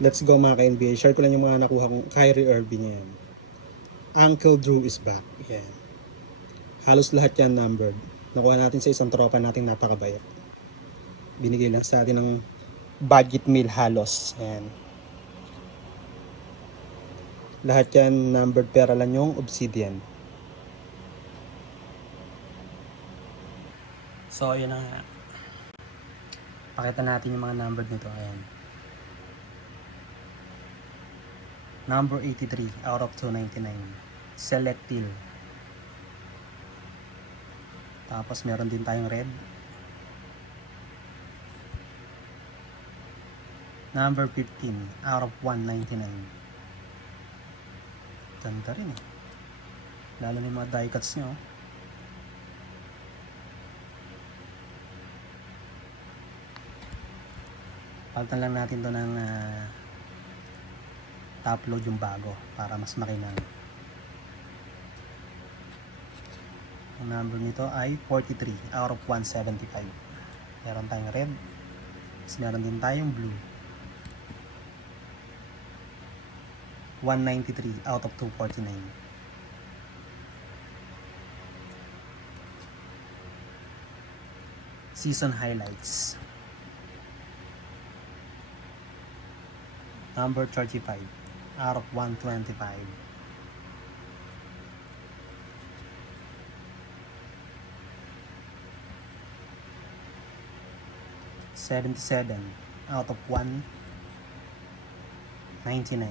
Let's go mga ka-NBA. Share ko lang yung mga nakuha kong Kyrie Irving yan. Uncle Drew is back. Yan. Halos lahat yan numbered. Nakuha natin sa isang tropa nating napakabayat. Binigay lang sa atin ng budget meal halos. Yan. Lahat yan numbered pera lang yung Obsidian. So yun na nga. Pakita natin yung mga numbered nito. Ayan. Number 83 out of 299. Selectil. Tapos meron din tayong red. Number 15 out of 199. Ganda rin eh. Lalo na yung mga die cuts nyo. Palitan lang natin to ng top load yung bago para mas makinang. Ang number nito ay 43 out of 175. Meron tayong red. Tapos meron din tayong blue. 193 out of 249. Season highlights. Number 35 out of 125. $77 out of 199.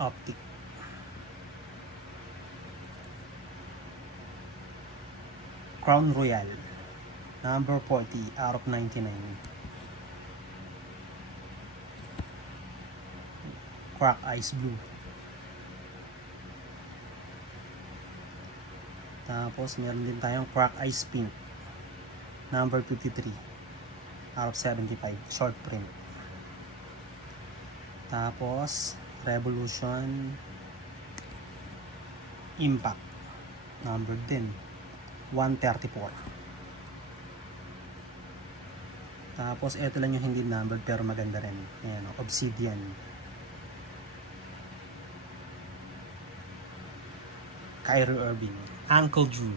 Optic. Crown Royal. Number 40 out of 99. Crack Ice Blue. Tapos meron din tayong Crack Ice Pink. Number 53 out of 75. Short print. Tapos Revolution Impact. Number din 134. Tapos ito lang yung hindi numbered pero maganda rin. Ayan, Obsidian. Kyrie Irving. Uncle Drew.